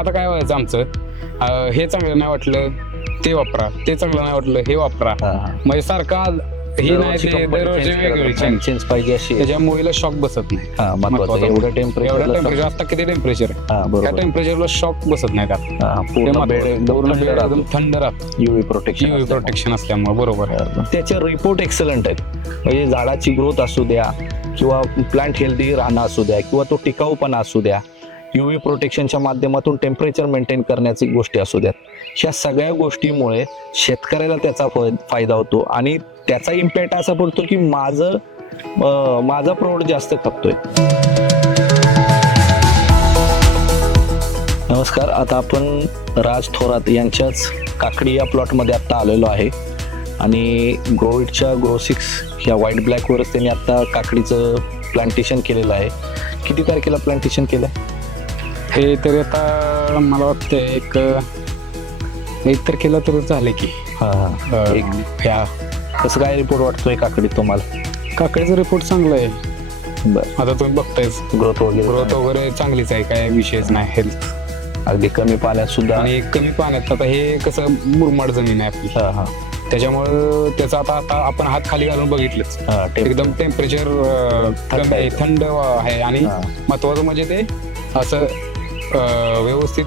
आता काय व्हायचं आमचं, हे चांगलं नाही वाटलं ते वापरा, ते चांगलं नाही वाटलं हे वापरा, म्हणजे सारखा ही नाही ते दररोज वेगवेगळी चेंज पाहिजे अशी त्याच्यामुळे शॉक बसत नाही. महत्वाचं एवढं टेम्परेचर आता किती टेम्परेचर आहे, त्या टेम्परेचरला शॉक बसत नाही त्यात. पूर्ण बेड एकदम थंड राहतं, युव्ही प्रोटेक्शन असल्यामुळे. बरोबर, त्याचे रिपोर्ट एक्सलंट आहेत. म्हणजे झाडाची ग्रोथ असू द्या किंवा प्लांट हेल्दी राहणं असू द्या किंवा तो टिकाऊपणा असू द्या, युव्ही प्रोटेक्शनच्या माध्यमातून टेम्परेचर मेंटेन करण्याची गोष्टी असू द्यात, ह्या सगळ्या गोष्टीमुळे शेतकऱ्याला त्याचा फायदा होतो आणि त्याचा इम्पॅक्ट असा पडतो की माझा प्रोडक्ट जास्त खपतोय. नमस्कार, आता आपण राज थोरात यांच्याच काकडी या प्लॉटमध्ये आता आलेलो आहे आणि ग्रोविटच्या ग्रो6 ह्या व्हाईट ब्लॅकवरच त्यांनी आता काकडीचं प्लांटेशन केलेलं आहे. किती तारखेला प्लांटेशन केलं हे तरी आता मला वाटतं एक तारखेला तर झाले की. ह्या कसं काय रिपोर्ट वाटतोय काकडी तुम्हाला? काकडीचा रिपोर्ट चांगला आहे. बरं, आता तुम्ही बघतायच ग्रोथ वगैरे चांगलीच आहे, काय विषयच नाही. हेल्थ अगदी कमी पाण्यात सुद्धा आणि कमी पाण्यात. आता हे कसं मुरमाड जमीन आहे आपली, त्याच्यामुळं त्याचा आता आपण हात खाली घालून बघितलंच, एकदम टेम्परेचर थंड आहे आणि महत्वाचं म्हणजे ते असं व्यवस्थित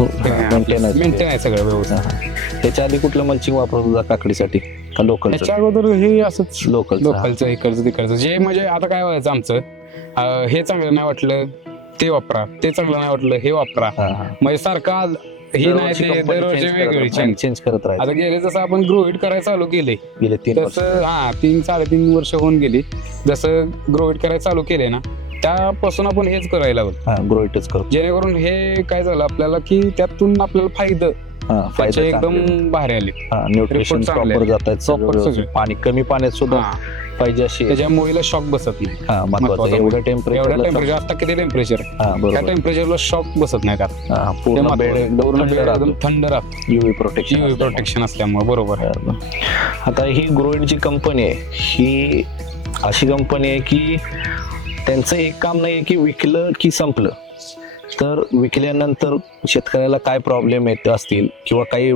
मेंटेन आहे सगळं व्यवस्थित. त्याच्या आधी कुठलं मल्चिंग वापरत होता काकडीसाठी का लोकल? त्याच्या अगोदर हे असंच लोकलचं इकडचं तिकडचं जे, म्हणजे आता काय व्हायचं आमचं, हे चांगलं नाही वाटलं ते वापरा, ते चांगलं नाही वाटलं हे वापरा, म्हणजे सारखा ही नाही ते दररोज वेगवेगळी चेंज करत राहील. आता गेले जसं आपण ग्रोविट करायला चालू केले तसं 3-3.5 वर्ष होऊन गेली, जसं ग्रोविट करायला चालू केले ना त्यापासून आपण हेच करायला लागलो, ग्रोविटच करू, जेणेकरून हे काय झालं आपल्याला की त्यातून आपल्याला फायदा एकदम बाहेर आले. न्यूट्रिशन प्रॉपर जात आहेत, पाणी कमी पाण्यात सुद्धा पाहिजे अशी, त्याच्यामुळे शॉक बसत नाही. एवढं टेम्परेचर आता किती टेम्परेचर आहे, त्या टेम्परेचरला शॉक बसत नाही त्यात. पूर्ण बेड एकदम थंड राहतं, युव्ही प्रोटेक्शन असल्यामुळे. बरोबर. आता ही ग्रोविटची कंपनी आहे, ही अशी कंपनी आहे की त्यांचं एक काम नाही की विकलं की संपलं, तर विकल्यानंतर शेतकऱ्याला काय प्रॉब्लेम येत असतील किंवा काही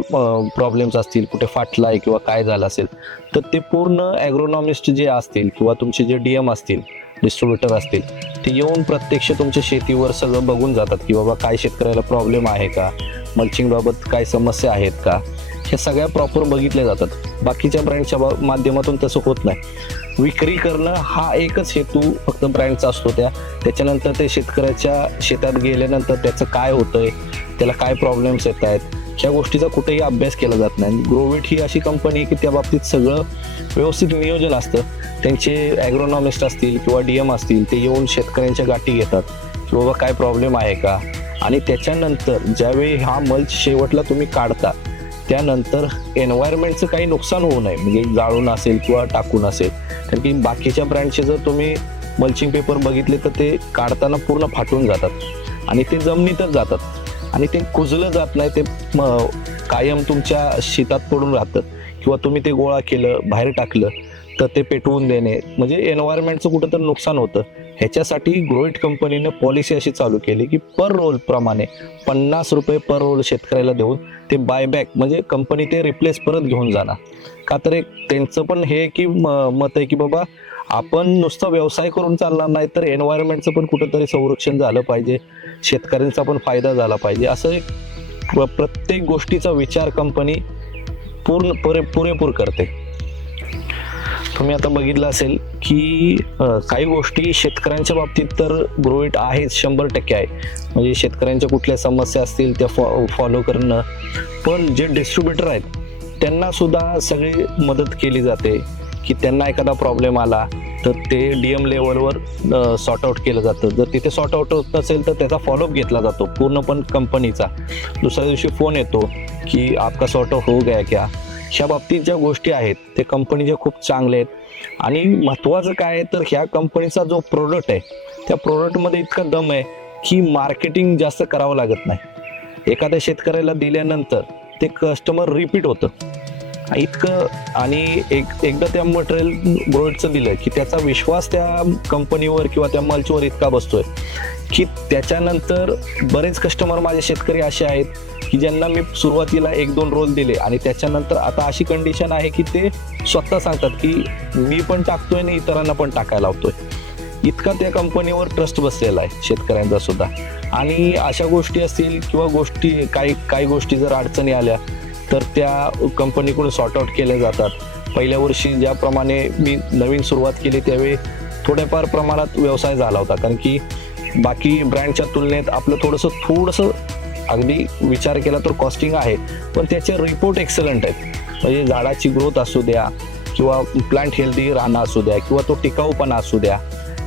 प्रॉब्लेम्स असतील, कुठे फाटलाय किंवा काय झालं असेल, तर ते पूर्ण ॲग्रोनॉमिस्ट जे असतील किंवा तुमचे जे DM असतील, डिस्ट्रीब्युटर असतील, ते येऊन प्रत्यक्ष तुमच्या शेतीवर सगळं बघून जातात की बाबा काय शेतकऱ्याला प्रॉब्लेम आहे का, मल्चिंग बाबत काय समस्या आहेत का, हे सगळ्या प्रॉपर बघितल्या जातात. बाकीच्या ब्रँडच्या माध्यमातून तसं होत नाही. विक्री करणं हा एकच हेतू फक्त ब्रँडचा असतो. त्याच्यानंतर ते शेतकऱ्याच्या शेतात गेल्यानंतर त्याचं काय होतंय, त्याला काय प्रॉब्लेम्स येत आहेत, ह्या गोष्टीचा कुठेही अभ्यास केला जात नाही. ग्रोविट ही अशी कंपनी आहे की त्या बाबतीत सगळं व्यवस्थित नियोजन असतं. त्यांचे ॲग्रोनॉमिस्ट असतील किंवा DM असतील, ते येऊन शेतकऱ्यांच्या गाठी घेतात की बाबा काय प्रॉब्लेम आहे का, आणि त्याच्यानंतर ज्यावेळी हा मल्च शेवटला तुम्ही काढता त्यानंतर एन्व्हायरमेंटचं काही नुकसान होऊ नये, म्हणजे जाळून असेल किंवा टाकून असेल, कारण की बाकीच्या ब्रँडचे जर तुम्ही मल्चिंग पेपर बघितले तर ते काढताना पूर्ण फाटून जातात आणि ते जमिनीतच जातात आणि ते कुजलं जात नाही, ते कायम तुमच्या शेतात पडून राहतं किंवा तुम्ही ते गोळा केलं बाहेर टाकलं तर ते पेटवून देणे, म्हणजे एन्व्हायरमेंटचं कुठं तर नुकसान होतं. ह्याच्यासाठी ग्रोविट कंपनीने पॉलिसी अशी चालू केली की पर रोल प्रमाणे 50 रुपये पर रोल शेतकऱ्याला देऊन ते बायबॅक, म्हणजे कंपनी ते रिप्लेस परत घेऊन जाणार. का तर एक त्यांचं पण हे की मत आहे की बाबा आपण नुसतं व्यवसाय करून चालणार नाही, तर एन्व्हायरमेंटचं पण कुठंतरी संरक्षण झालं पाहिजे, शेतकऱ्यांचा पण फायदा झाला पाहिजे, असं एक प्रत्येक गोष्टीचा विचार कंपनी पुरेपूर करते. तुम्ही आता बघितलं असेल की काही गोष्टी शेतकऱ्यांच्या बाबतीत तर ग्रोविट आहेच, 100% आहे. म्हणजे शेतकऱ्यांच्या कुठल्या समस्या असतील त्या फॉलो करणं, पण जे डिस्ट्रीब्युटर आहेत त्यांना सुद्धा सगळी मदत केली जाते की त्यांना एखादा प्रॉब्लेम आला तर ते DM लेवलवर सॉर्ट आउट केलं जातं. जर तिथे सॉर्ट आउट होत नसेल तर त्याचा फॉलोअप घेतला जातो पूर्णपण कंपनीचा. दुसऱ्या दिवशी फोन येतो की आपका सॉर्ट आउट हो गया क्या. ह्या बाबतीत ज्या गोष्टी आहेत ते कंपनीच्या खूप चांगल्या आहेत. आणि महत्त्वाचं काय आहे तर ह्या कंपनीचा जो प्रोडक्ट आहे त्या प्रोडक्टमध्ये इतका दम आहे की मार्केटिंग जास्त करावं लागत नाही. एखाद्या शेतकऱ्याला दिल्यानंतर ते कस्टमर रिपीट होतं. इतकं. आणि एकदा त्या मटेरियल ग्रोइटचं दिलं की त्याचा विश्वास त्या कंपनीवर किंवा त्या मल्चवर इतका बसतोय की त्याच्यानंतर बरेच कस्टमर माझे शेतकरी असे आहेत की ज्यांना मी सुरुवातीला 1-2 रोल दिले आणि त्याच्यानंतर आता अशी कंडिशन आहे की ते स्वतः सांगतात की मी पण टाकतोय आणि इतरांना पण टाकायला लावतोय. इतका त्या कंपनीवर ट्रस्ट बसलेला आहे शेतकऱ्यांचा सुद्धा. आणि अशा गोष्टी असतील किंवा काही गोष्टी जर अडचणी आल्या तर त्या कंपनीकडून सॉर्ट आउट केल्या जातात. पहिल्या वर्षी ज्याप्रमाणे मी नवीन सुरुवात केली त्यावेळी थोड्याफार प्रमाणात व्यवसाय झाला होता, कारण की बाकी ब्रँडच्या तुलनेत आपलं थोडंसं अगदी विचार केला तर कॉस्टिंग आहे, पण त्याचे रिपोर्ट एक्सलंट आहेत. म्हणजे झाडाची ग्रोथ असू द्या किंवा प्लांट हेल्दी राहणं असू द्या किंवा तो टिकाऊपणा असू द्या,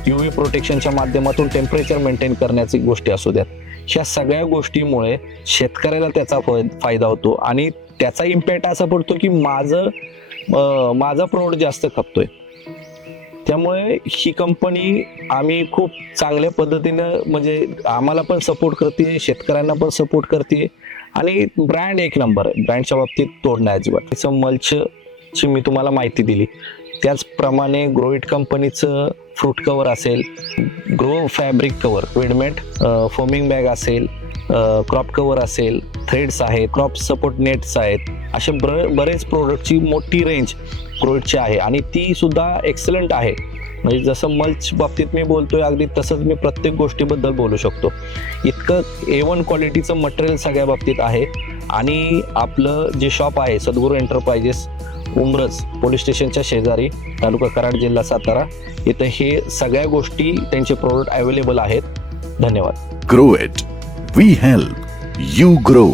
UV प्रोटेक्शनच्या माध्यमातून टेम्परेचर मेंटेन करण्याची गोष्टी असू द्यात, ह्या सगळ्या गोष्टीमुळे शेतकऱ्याला त्याचा फायदा होतो आणि त्याचा इम्पॅक्ट असा पडतो की माझा प्रोडक्ट जास्त खपतोय. त्यामुळे ही कंपनी आम्ही खूप चांगल्या पद्धतीनं, म्हणजे आम्हाला पण सपोर्ट करते, शेतकऱ्यांना पण सपोर्ट करते आणि ब्रँड एक नंबर आहे. ब्रँडच्या बाबतीत तोड नाही अजिबात. त्याचं मल्चची मी तुम्हाला माहिती दिली, त्याचप्रमाणे ग्रोइट कंपनीचं फ्रूट कव्हर असेल, grow fabric cover, weedmat foaming bag असेल, क्रॉप कव्हर असेल, थ्रेड्स आहेत, क्रॉप सपोर्ट नेट्स आहेत, असे बरेच प्रोडक्टची मोठी रेंज ग्रोइटची आहे आणि ती सुद्धा एक्सलंट आहे. म्हणजे जसं मल्च बाबतीत मी बोलतोय अगदी तसंच मी प्रत्येक गोष्टीबद्दल बोलू शकतो. इतकं A1 क्वालिटीचं मटेरियल सगळ्या बाबतीत आहे. आणि आपलं जे शॉप आहे सद्गुरू एंटरप्राइजेस, उमरज पोलीस स्टेशनच्या शेजारी, तालुका कराड, जिल्हा सातारा, इथं हे सगळ्या गोष्टी त्यांचे प्रोडक्ट अवेलेबल आहेत. धन्यवाद. Grow it, we help, you grow.